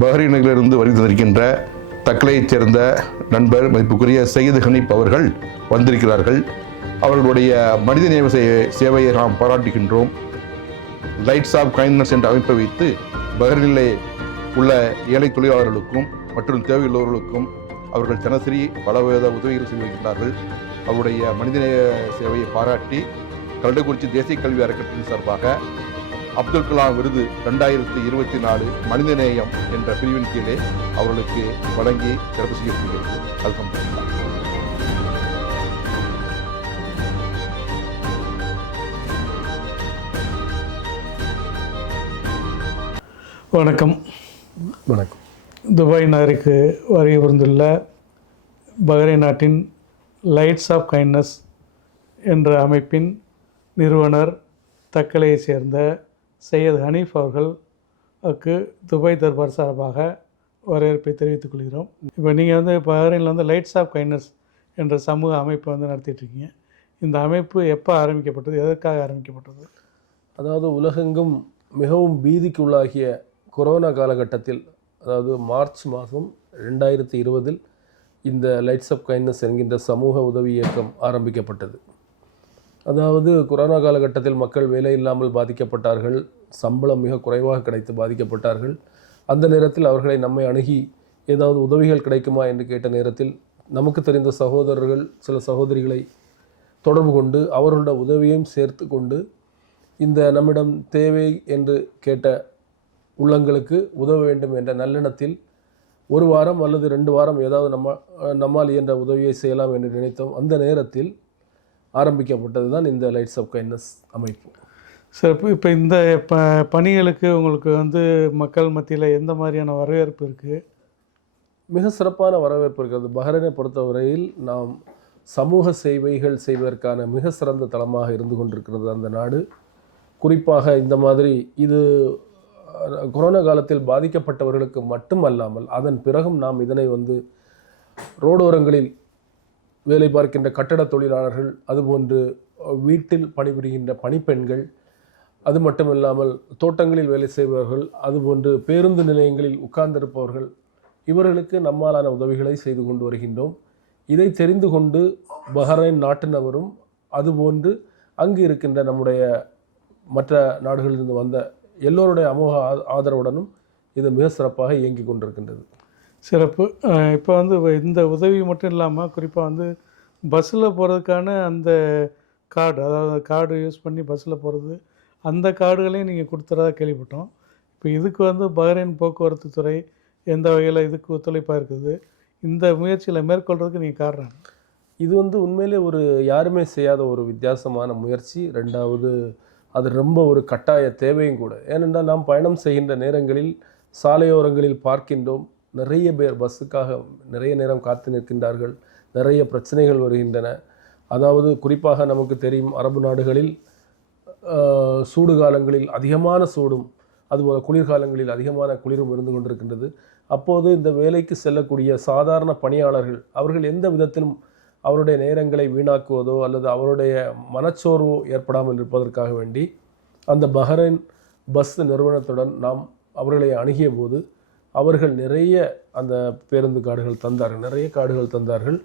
பஹ்ரைனிலிருந்து வருகை தந்திருக்கின்ற தக்கலையைச் சேர்ந்த நண்பர் மதிப்புக்குரிய சையது ஹனீப் அவர்கள் வந்திருக்கிறார்கள். அவர்களுடைய மனிதநேய சேவையை நாம் பாராட்டுகின்றோம். லைட்ஸ் ஆஃப் கைண்ட்னஸ் என்ற அமைப்பை வைத்து பஹ்ரைனிலே உள்ள ஏழை தொழிலாளர்களுக்கும் மற்றும் தேவையுள்ளவர்களுக்கும் அவர்கள் தினசரி பலவித உதவிகள் செய்து வருகின்றார்கள். அவருடைய மனிதநேய சேவையை பாராட்டி கள்ளக்குறிச்சி தேசிய கல்வி அறக்கட்டளையின் சார்பாக அப்துல் கலாம் விருது 2024 மனிதநேயம் என்ற பிரிவின் கீழே அவர்களுக்கு வழங்கி சிறப்பு செய்யப்படுகிறது. அல்ஹம்துலில்லாஹ். வணக்கம். வணக்கம். துபாய் நகருக்கு வருகை புரிந்துள்ள பஹ்ரைன் நாட்டின் லைட்ஸ் ஆஃப் கைண்ட்னஸ் என்ற அமைப்பின் நிறுவனர் தக்கலையைச் சேர்ந்த சையத் ஹனீஃப் அவர்களுக்கு துபாய் தர்பார் சார்பாக வரவேற்பை தெரிவித்துக் கொள்கிறோம். இப்போ நீங்கள் பஹ்ரைனில் லைட்ஸ் ஆஃப் கைண்ட்னஸ் என்ற சமூக அமைப்பை நடத்திட்டுருக்கீங்க. இந்த அமைப்பு எப்போ ஆரம்பிக்கப்பட்டது, எதற்காக ஆரம்பிக்கப்பட்டது? அதாவது உலகெங்கும் மிகவும் பீதிக்கு உள்ளாகிய கொரோனா காலகட்டத்தில், அதாவது மார்ச் மாதம் 2020 இந்த லைட்ஸ் ஆஃப் கைண்ட்னஸ் என்கின்ற சமூக உதவி இயக்கம் ஆரம்பிக்கப்பட்டது. அதாவது கொரோனா காலகட்டத்தில் மக்கள் வேலை இல்லாமல் பாதிக்கப்பட்டார்கள், சம்பளம் மிக குறைவாக கிடைத்து பாதிக்கப்பட்டார்கள். அந்த நேரத்தில் அவர்களை நம்மை அணுகி ஏதாவது உதவிகள் கிடைக்குமா என்று கேட்ட நேரத்தில் நமக்கு தெரிந்த சகோதரர்கள் சில சகோதரிகளை தொடர்பு கொண்டு அவர்களோட உதவியையும் சேர்த்து கொண்டு இந்த நம்மிடம் தேவை என்று கேட்ட உள்ளங்களுக்கு உதவ வேண்டும் என்ற நல்லெண்ணத்தில் ஒரு வாரம் அல்லது 2 வாரம் ஏதாவது நம்மால் இயன்ற உதவியை செய்யலாம் என்று நினைத்தோம். அந்த நேரத்தில் ஆரம்பிக்கப்பட்டது தான் இந்த லைட்ஸ் ஆஃப் கைண்ட்னஸ் அமைப்பு. சிறப்பு. இப்போ இந்த பணிகளுக்கு உங்களுக்கு மக்கள் மத்தியில் எந்த மாதிரியான வரவேற்பு இருக்குது? மிக சிறப்பான வரவேற்பு இருக்கிறது. பஹ்ரைனை பொறுத்தவரையில் நாம் சமூக சேவைகள் செய்வதற்கான மிக சிறந்த தளமாக இருந்து கொண்டிருக்கிறது அந்த நாடு. குறிப்பாக இந்த மாதிரி இது கொரோனா காலத்தில் பாதிக்கப்பட்டவர்களுக்கு மட்டுமல்லாமல் அதன் பிறகும் நாம் இதனை ரோடோரங்களில் வேலை பார்க்கின்ற கட்டட தொழிலாளர்கள், அதுபோன்று வீட்டில் பணிபுரிகின்ற பணிப்பெண்கள், அது மட்டுமில்லாமல் தோட்டங்களில் வேலை செய்பவர்கள், அதுபோன்று பேருந்து நிலையங்களில் உட்கார்ந்திருப்பவர்கள், இவர்களுக்கு நம்மாலான உதவிகளை செய்து கொண்டு வருகின்றோம். இதை தெரிந்து கொண்டு பஹ்ரைன் நாட்டினவரும் அதுபோன்று அங்கு இருக்கின்ற நம்முடைய மற்ற நாடுகளிலிருந்து வந்த எல்லோருடைய அமோக ஆதரவுடனும் இது மிக சிறப்பாக இயங்கி கொண்டிருக்கின்றது. சிறப்பு. இப்போ இந்த உதவி மட்டும் இல்லாமல் குறிப்பாக பஸ்ஸில் போகிறதுக்கான அந்த கார்டு, அதாவது கார்டு யூஸ் பண்ணி பஸ்ஸில் போகிறது, அந்த கார்டுகளையும் நீங்கள் கொடுத்துறதா கேள்விப்பட்டோம். இப்போ இதுக்கு பஹ்ரைன் போக்குவரத்து துறை எந்த வகையில் இதுக்கு ஒத்துழைப்பாக இருக்குது? இந்த முயற்சியில் மேற்கொள்கிறதுக்கு நீங்கள் காரணம்? இது உண்மையிலே யாருமே செய்யாத ஒரு வித்தியாசமான முயற்சி. 2வது அது ரொம்ப ஒரு கட்டாய தேவையும் கூட. ஏனென்றால் நாம் பயணம் செய்கின்ற நேரங்களில் சாலையோரங்களில் பார்க்கின்றோம், நிறைய பேர் பஸ்ஸுக்காக நிறைய நேரம் காத்து நிற்கின்றார்கள், நிறைய பிரச்சனைகள் வருகின்றன. அதாவது குறிப்பாக நமக்கு தெரியும், அரபு நாடுகளில் சூடு காலங்களில் அதிகமான சூடும் அதுபோல் குளிர்காலங்களில் அதிகமான குளிரும் இருந்து கொண்டிருக்கின்றது. அப்போது இந்த வேலைக்கு செல்லக்கூடிய சாதாரண பணியாளர்கள் அவர்கள் எந்த விதத்திலும் அவருடைய நேரங்களை வீணாக்குவதோ அல்லது அவருடைய மனச்சோர்வோ ஏற்படாமல் இருப்பதற்காக வேண்டி அந்த பஹ்ரைன் பஸ் நிறுவனத்துடன் நாம் அவர்களை அணுகிய போது அவர்கள் நிறைய அந்த பேருந்து கார்டுகள் தந்தார்கள், நிறைய கார்டுகள் தந்தார்கள்.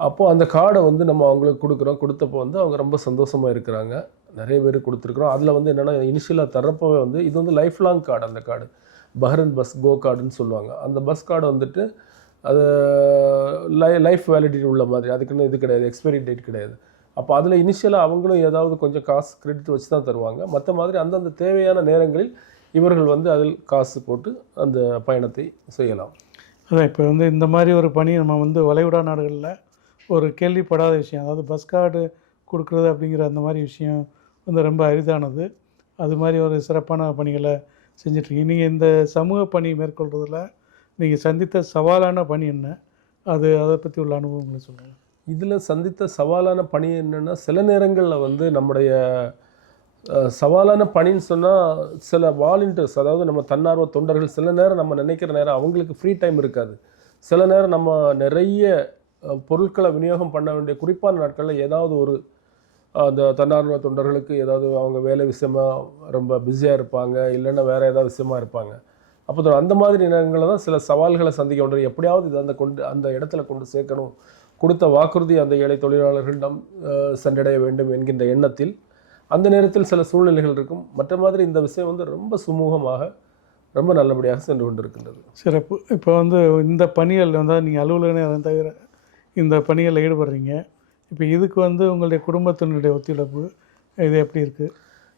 அப்போது அந்த கார்டை நம்ம அவங்களுக்கு கொடுக்குறோம். கொடுத்தப்போ அவங்க ரொம்ப சந்தோஷமாக இருக்கிறாங்க. நிறைய பேர் கொடுத்துருக்குறோம். அதில் என்னென்னா இனிஷியலாக தரப்போவே இது லைஃப் லாங் கார்டு. அந்த கார்டு பஹ்ரைன் பஸ் கோ கார்டுன்னு சொல்லுவாங்க. அந்த பஸ் கார்டு அது லைஃப் வேலிடிட்டி உள்ள மாதிரி, அதுக்குன்னு இது கிடையாது, எக்ஸ்பைரி டேட் கிடையாது. அப்போ அதில் இனிஷியலாக அவங்களும் ஏதாவது கொஞ்சம் காசு கிரெடிட் வச்சு தான் தருவாங்க. மற்ற மாதிரி அந்தந்த தேவையான நேரங்களில் இவர்கள் அதில் காசு போட்டு அந்த பயணத்தை செய்யலாம். அதான் இப்போ இந்த மாதிரி ஒரு பணி நம்ம வளைகுடா நாடுகளில் ஒரு கேள்விப்படாத விஷயம். அதாவது பஸ் கார்டு கொடுக்குறது அப்படிங்கிற அந்த மாதிரி விஷயம் ரொம்ப அரிதானது. அது மாதிரி ஒரு சிறப்பான பணிகளை செஞ்சிட்ருக்கீங்க. நீங்கள் இந்த சமூக பணி மேற்கொள்கிறதுல நீங்கள் சந்தித்த சவாலான பணி என்ன? அதை பற்றி உள்ள அனுபவங்களை சொல்லுங்கள். இதில் சந்தித்த சவாலான பணி என்னென்னா, சில நேரங்களில் நம்முடைய சவாலான பணின்னு சொன்னால் சில வாலண்டியர்ஸ், அதாவது நம்ம தன்னார்வ தொண்டர்கள், சில நேரம் நம்ம நினைக்கிற நேரம் அவங்களுக்கு ஃப்ரீ டைம் இருக்காது. சில நேரம் நம்ம நிறைய பொருட்களை விநியோகம் பண்ண வேண்டிய குறிப்பான நாட்களில் ஏதாவது ஒரு அந்த தன்னார்வ தொண்டர்களுக்கு ஏதாவது அவங்க வேலை விஷயமாக ரொம்ப பிஸியாக இருப்பாங்க, இல்லைன்னா வேறு ஏதாவது விஷயமா இருப்பாங்க. அப்போ அந்த மாதிரி நேரங்களில் தான் சில சவால்களை சந்திக்க வேண்டியது. எப்படியாவது இது அந்த இடத்துல கொண்டு சேர்க்கணும், கொடுத்த வாக்குறுதி அந்த ஏழை தொழிலாளர்களிடம் சென்றடைய வேண்டும் என்கின்ற எண்ணத்தில் அந்த நேரத்தில் சில சூழ்நிலைகள் இருக்கும். மற்ற மாதிரி இந்த விஷயம் வந்து ரொம்ப சுமூகமாக ரொம்ப நல்லபடியாக சென்று கொண்டிருக்கின்றது. சிறப்பு. இப்போ வந்து இந்த பணிகள் வந்து நீங்கள் அலுவலக தவிர இந்த பணிகளில் ஈடுபடுறீங்க. இப்போ இதுக்கு வந்து உங்களுடைய குடும்பத்தினுடைய ஒத்துழைப்பு இது எப்படி இருக்குது?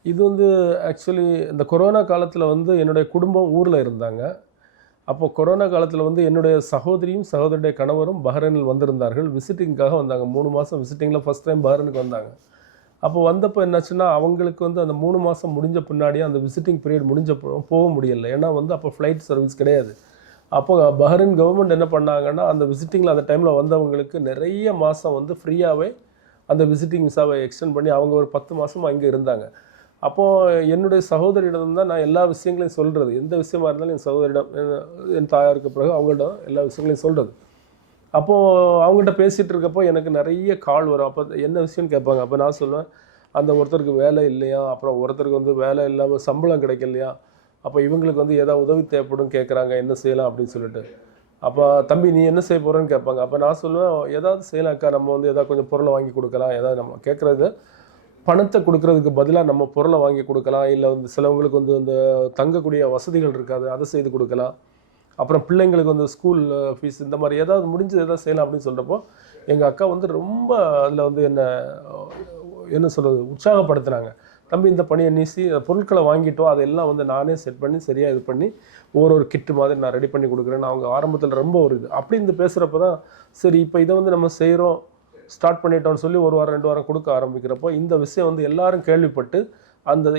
இது வந்து ஆக்சுவலி இந்த கொரோனா காலத்தில் வந்து என்னுடைய குடும்பம் ஊரில் இருந்தாங்க. அப்போ கொரோனா காலத்தில் வந்து என்னுடைய சகோதரியும் சகோதரியுடைய கணவரும் பஹ்ரைனில் வந்திருந்தார்கள். விசிட்டிங்காக வந்தாங்க. 3 மாதம் விசிட்டிங்கில் ஃபஸ்ட் டைம் பஹ்ரைனுக்கு வந்தாங்க. அப்போ வந்தப்போ என்னாச்சுன்னா, அவங்களுக்கு வந்து அந்த 3 மாதம் முடிஞ்ச பின்னாடியே அந்த விசிட்டிங் பீரியட் போக முடியலை. ஏன்னா வந்து அப்போ ஃப்ளைட் சர்வீஸ் கிடையாது. அப்போ பஹ்ரைன் கவர்மெண்ட் என்ன பண்ணாங்கன்னா, அந்த விசிட்டிங்கில் அந்த டைமில் வந்தவங்களுக்கு நிறைய மாதம் வந்து ஃப்ரீயாகவே அந்த விசிட்டிங் விசாவை எக்ஸ்டெண்ட் பண்ணி அவங்க ஒரு 10 மாதமும் அங்கே இருந்தாங்க. அப்போது என்னுடைய சகோதரியிடம் தான் நான் எல்லா விஷயங்களையும் சொல்கிறது. எந்த விஷயமா இருந்தாலும் என் சகோதரிடம், என் தாயாருக்கு பிறகு அவங்கள்டம் எல்லா விஷயங்களையும் சொல்கிறது. அப்போது அவங்ககிட்ட பேசிகிட்டு இருக்கப்போ எனக்கு நிறைய கால் வரும். அப்போ என்ன விஷயம்னு கேட்பாங்க. அப்போ நான் சொல்லுவேன், அந்த ஒருத்தருக்கு வேலை இல்லையா, அப்புறம் ஒருத்தருக்கு வந்து வேலை இல்லாமல் சம்பளம் கிடைக்கலையா, அப்போ இவங்களுக்கு வந்து ஏதாவது உதவி தேவைப்படும் கேட்குறாங்க, என்ன செய்யலாம் அப்படின்னு சொல்லிட்டு. அப்போ தம்பி நீ என்ன செய்ய போகிறேன்னு கேட்பாங்க. அப்போ நான் சொல்லுவேன், ஏதாவது செய்யலாம்க்கா, நம்ம வந்து ஏதாவது கொஞ்சம் பொருளை வாங்கி கொடுக்கலாம், ஏதாவது நம்ம கேட்குறது பணத்தை கொடுக்கறதுக்கு பதிலாக நம்ம பொருளை வாங்கி கொடுக்கலாம், இல்லை வந்து சிலவங்களுக்கு வந்து இந்த தங்கக்கூடிய வசதிகள் இருக்காது, அதை செய்து கொடுக்கலாம். அப்புறம் பிள்ளைங்களுக்கு வந்து ஸ்கூல் ஃபீஸ் இந்த மாதிரி ஏதாவது முடிஞ்சது ஏதாவது செய்யலாம் அப்படின்னு சொல்கிறப்போ எங்கள் அக்கா வந்து ரொம்ப அதில் வந்து என்ன சொல்கிறது உற்சாகப்படுத்துனாங்க. தம்பி இந்த பணியை பொருட்களை வாங்கிட்டோம், அதெல்லாம் வந்து நானே செட் பண்ணி சரியாக இது பண்ணி ஒரு கிட்டு மாதிரி நான் ரெடி பண்ணி கொடுக்குறேன்னு அவங்க ஆரம்பத்தில் ரொம்ப ஒரு இது அப்படி இருந்து பேசுகிறப்ப தான் சரி இப்போ இதை வந்து நம்ம செய்கிறோம் ஸ்டார்ட் பண்ணிட்டோம்னு சொல்லி 1 வாரம் 2 வாரம் கொடுக்க ஆரம்பிக்கிறப்போ இந்த விஷயம் வந்து எல்லாரும் கேள்விப்பட்டு அந்த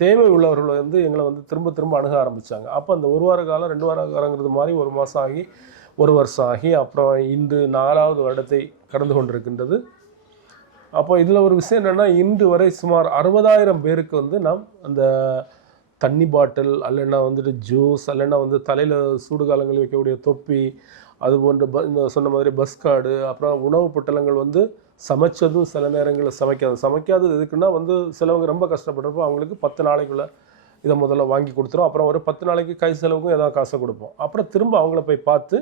தேவை உள்ளவர்கள் வந்து எங்களை வந்து திரும்ப திரும்ப அணுக ஆரம்பித்தாங்க. அப்போ அந்த 1 வார காலம் 2 வார காலங்கிறது மாதிரி 1 மாதம் ஆகி 1 வருஷம் ஆகி அப்புறம் இன்று 4வது வருடத்தை கடந்து கொண்டிருக்கின்றது. அப்போ இதில் ஒரு விஷயம் என்னென்னா, இன்று வரை சுமார் 60,000 பேருக்கு வந்து நாம் அந்த தண்ணி பாட்டில் அல்லைன்னா வந்துட்டு ஜூஸ் அல்லைன்னா வந்து தலையில் சூடு காலங்களில் வைக்கக்கூடிய தொப்பி, அதுபோன்று இந்த சொன்ன மாதிரி பஸ் கார்டு, அப்புறம் உணவு பொட்டலங்கள் வந்து சமைச்சதும் சில நேரங்களில் சமைக்காதது எதுக்குன்னா வந்து சிலவங்க ரொம்ப கஷ்டப்படுறப்போ அவங்களுக்கு 10 நாளைக்குள்ளே இதை முதல்ல வாங்கி கொடுத்துரும். அப்புறம் ஒரு 10 நாளைக்கு கை செலவுக்கும் ஏதாவது காசை கொடுப்போம். அப்புறம் திரும்ப அவங்கள போய் பார்த்து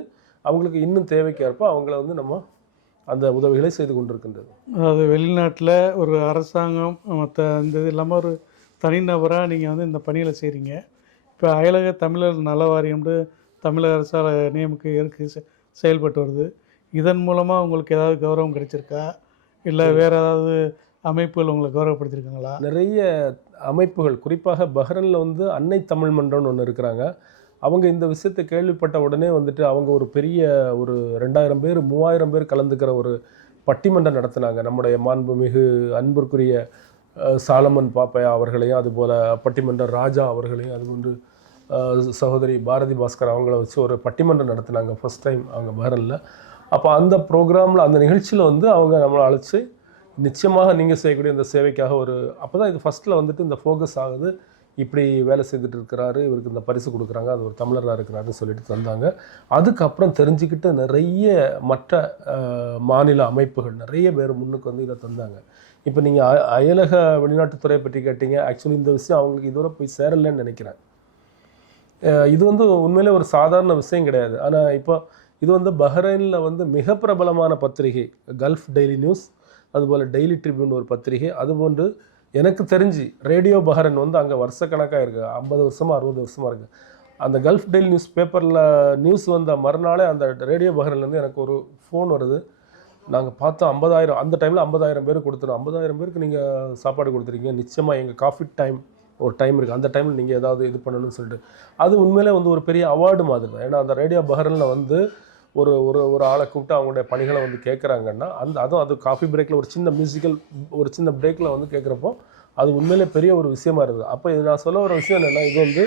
அவங்களுக்கு இன்னும் தேவைக்கேற்ப அவங்கள வந்து நம்ம அந்த உதவிகளை செய்து கொண்டிருக்கின்றது. அதாவது வெளிநாட்டில் ஒரு அரசாங்கம் மற்ற இந்த இது இல்லாமல் ஒரு தனிநபராக நீங்கள் வந்து இந்த பணிகளை செய்கிறீங்க. இப்போ அயலக தமிழர் நல வாரியம்னு தமிழக அரசால் நியமிக்க செயல்பட்டு வருது. இதன் மூலமாக உங்களுக்கு ஏதாவது கௌரவம் கிடைச்சிருக்கா, இல்லை வேறு ஏதாவது அமைப்புகள் உங்களை கௌரவப்படுத்தியிருக்காங்களா? நிறைய அமைப்புகள், குறிப்பாக பஹ்ரைனில் வந்து அன்னை தமிழ் மன்றம்னு ஒன்று இருக்கிறாங்க. அவங்க இந்த விஷயத்தை கேள்விப்பட்ட உடனே வந்துட்டு அவங்க ஒரு பெரிய ஒரு 2000 பேர் 3000 பேர் கலந்துக்கிற ஒரு பட்டிமன்றம் நடத்தினாங்க. நம்முடைய மாண்புமிகு அன்பிற்குரிய சாலமன் பாப்பையா அவர்களையும், அதுபோல் பட்டிமன்ற ராஜா அவர்களையும், அதுபோன்று சகோதரி பாரதி பாஸ்கர் அவங்கள வச்சு ஒரு பட்டிமன்றம் நடத்தினாங்க ஃபஸ்ட் டைம் அவங்க பஹ்ரைனில். அப்போ அந்த ப்ரோக்ராமில் அந்த நிகழ்ச்சியில் வந்து அவங்க நம்மளை அழைச்சி நிச்சயமாக நீங்கள் செய்யக்கூடிய இந்த சேவைக்காக அப்போ தான் இது ஃபஸ்ட்டில் வந்துட்டு இந்த ஃபோக்கஸ் ஆகுது, இப்படி வேலை செய்துட்டு இருக்கிறாரு, இவருக்கு இந்த பரிசு கொடுக்குறாங்க, அது ஒரு தமிழராக இருக்கிறாருன்னு சொல்லிட்டு தந்தாங்க. அதுக்கப்புறம் தெரிஞ்சுக்கிட்டு நிறைய மற்ற மாநில அமைப்புகள் நிறைய பேர் முன்னுக்கு வந்து இதை தந்தாங்க. இப்போ நீங்கள் அயலக வெளிநாட்டுத்துறையை பற்றி கேட்டீங்க. ஆக்சுவலி இந்த விஷயம் அவங்களுக்கு இதுவரை போய் சேரலைன்னு நினைக்கிறேன். இது வந்து உண்மையிலே ஒரு சாதாரண விஷயம் கிடையாது. ஆனால் இப்போ இது வந்து பஹ்ரைனில் வந்து மிக பிரபலமான பத்திரிகை கல்ஃப் டெய்லி நியூஸ், அதுபோல் டெய்லி ட்ரிபியூன் ஒரு பத்திரிகை, அதுபோன்று எனக்கு தெரிஞ்சு ரேடியோ பஹ்ரைன் வந்து அங்கே வருஷக்கணக்காக இருக்குது, 50 வருஷமாக 60 வருஷமாக இருக்குது. அந்த கல்ஃப் டெய்லி நியூஸ் பேப்பரில் நியூஸ் வந்த மறுநாளே அந்த ரேடியோ பஹ்ரைன்லேருந்து எனக்கு ஒரு ஃபோன் வருது. நாங்கள் பார்த்தோம் 50,000 அந்த டைமில் 50,000 பேர் கொடுத்துரும், 50,000 பேருக்கு நீங்கள் சாப்பாடு கொடுத்துருக்கீங்க, நிச்சயமாக எங்கள் காஃபி டைம் ஒரு டைம் இருக்குது, அந்த டைமில் நீங்கள் ஏதாவது இது பண்ணணும்னு சொல்லிட்டு அது உண்மையிலே வந்து ஒரு பெரிய அவார்டு மாதிரி தான். ஏன்னா அந்த ரேடியோ பஹ்ரைனில் வந்து ஒரு ஒரு ஒரு ஆளை கூப்பிட்டு அவங்களுடைய பணிகளை வந்து கேட்குறாங்கன்னா அது காஃபி பிரேக்கில் ஒரு சின்ன பிரேக்கில் வந்து கேட்குறப்போ அது உண்மையிலே பெரிய ஒரு விஷயமா இருக்குது. அப்போ இது நான் சொல்ல ஒரு விஷயம் என்னென்னா, இது வந்து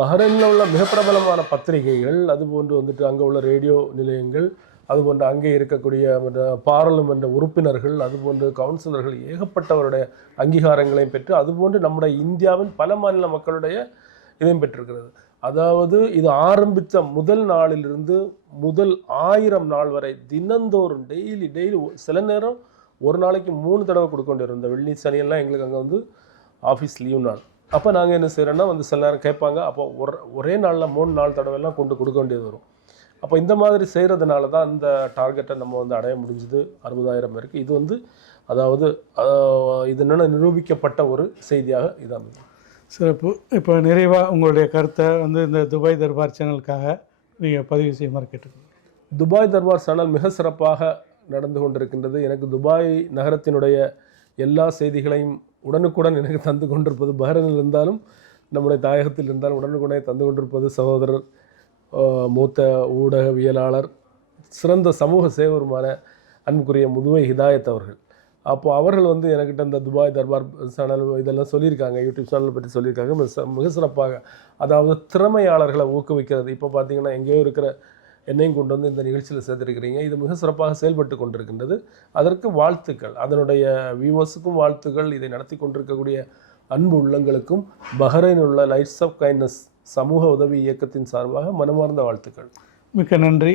பஹ்ரைனில் உள்ள மிக பிரபலமான பத்திரிகைகள், அதுபோன்று வந்துட்டு அங்கே உள்ள ரேடியோ நிலையங்கள், அதுபோன்று அங்கே இருக்கக்கூடிய பாராளுமன்ற உறுப்பினர்கள், அதுபோன்று கவுன்சிலர்கள் ஏகப்பட்டவருடைய அங்கீகாரங்களையும் பெற்று, அதுபோன்று நம்முடைய இந்தியாவின் பல மாநில மக்களுடைய இதையும் பெற்றிருக்கிறது. அதாவது இது ஆரம்பித்த முதல் நாளிலிருந்து முதல் 1000 நாள் வரை தினந்தோறும் டெய்லி சில நேரம் ஒரு நாளைக்கு 3 தடவை கொடுக்க வேண்டியிருந்த வெள்ளி சனியெல்லாம் எங்களுக்கு அங்கே வந்து ஆஃபீஸ் லீவ் நாள். அப்போ நாங்கள் என்ன செய்கிறோன்னா வந்து சில நேரம் கேட்பாங்க. அப்போ ஒரே நாளில் 3 நாள் தடவைலாம் கொண்டு கொடுக்க வேண்டியது வரும். அப்போ இந்த மாதிரி செய்கிறதுனால தான் இந்த டார்கெட்டை நம்ம வந்து அடைய முடிஞ்சுது. 60,000 பேருக்கு. இது வந்து அதாவது இது என்னென்ன நிரூபிக்கப்பட்ட ஒரு செய்தியாக இது அமைது. சிறப்பு. இப்போ நிறைவாக உங்களுடைய கருத்தை வந்து இந்த துபாய் தர்பார் சேனலுக்காக நீங்கள் பதிவு செய்யுமாறு கேட்டுக்கோங்க. துபாய் தர்பார் சேனல் மிக சிறப்பாக நடந்து கொண்டிருக்கின்றது. எனக்கு துபாய் நகரத்தினுடைய எல்லா செய்திகளையும் உடனுக்குடன் எனக்கு தந்து கொண்டிருப்பது, பஹ்ரைனில் இருந்தாலும் நம்முடைய தாயகத்தில் இருந்தாலும் உடனுக்குடனே தந்து கொண்டிருப்பது சகோதரர் மூத்த ஊடகவியலாளர், சிறந்த சமூக சேவருமான அன்புக்குரிய முதுவை ஹிதாயத் அவர்கள். அப்போது அவர்கள் வந்து எனக்கிட்ட இந்த துபாய் தர்பார் சேனல் இதெல்லாம் சொல்லியிருக்காங்க, யூடியூப் சேனலை பற்றி சொல்லியிருக்காங்க. மிக சிறப்பாக, அதாவது திறமையாளர்களை ஊக்குவிக்கிறது. இப்போ பார்த்தீங்கன்னா எங்கேயோ இருக்கிற என்னையும் கொண்டு வந்து இந்த நிகழ்ச்சியில் சேர்த்துருக்கிறீங்க. இது மிக சிறப்பாக செயல்பட்டு கொண்டிருக்கின்றது. அதற்கு வாழ்த்துக்கள். அதனுடைய வியூவர்ஸுக்கும் வாழ்த்துக்கள். இதை நடத்தி கொண்டிருக்கக்கூடிய அன்பு உள்ளங்களுக்கும் பஹ்ரைனில் உள்ள லைட்ஸ் ஆஃப் கைண்ட்னஸ் சமூக உதவி இயக்கத்தின் சார்பாக மனமார்ந்த வாழ்த்துக்கள். மிக்க நன்றி.